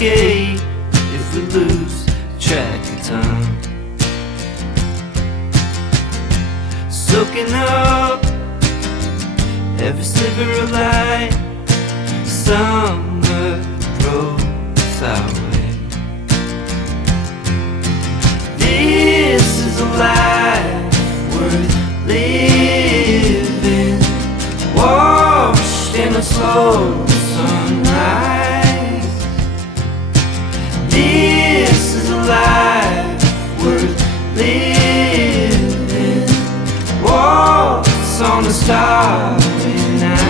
okay if we lose track of time. Soaking up every sliver of light, summer throws our way. This is a life worth living, washed in a slow sunrise. This is a life worth living, walks on a starry night.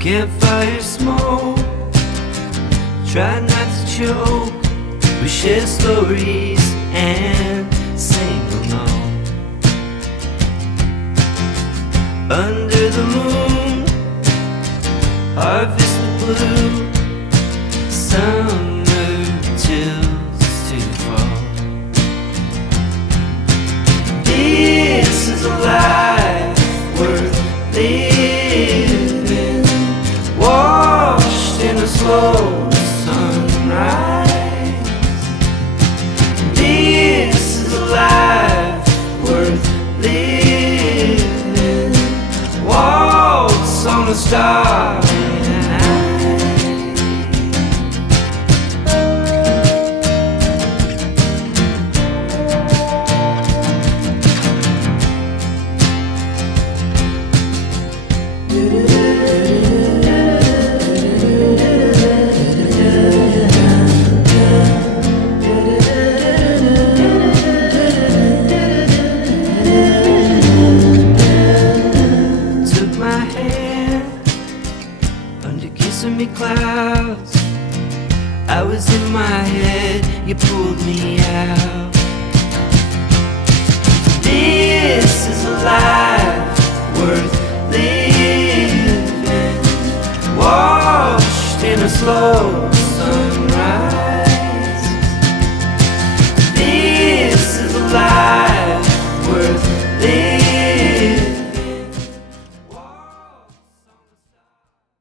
Campfire smoke, try not to choke. We share stories and sing along. Under the moon, harvest the blue, summer chills to fall. This is a life worth living, washed in a slow sunrise. This is a life worth living, waltz on a starry night. Me clouds, I was in my head, you pulled me out. This is a life worth living, washed in a slow sunrise.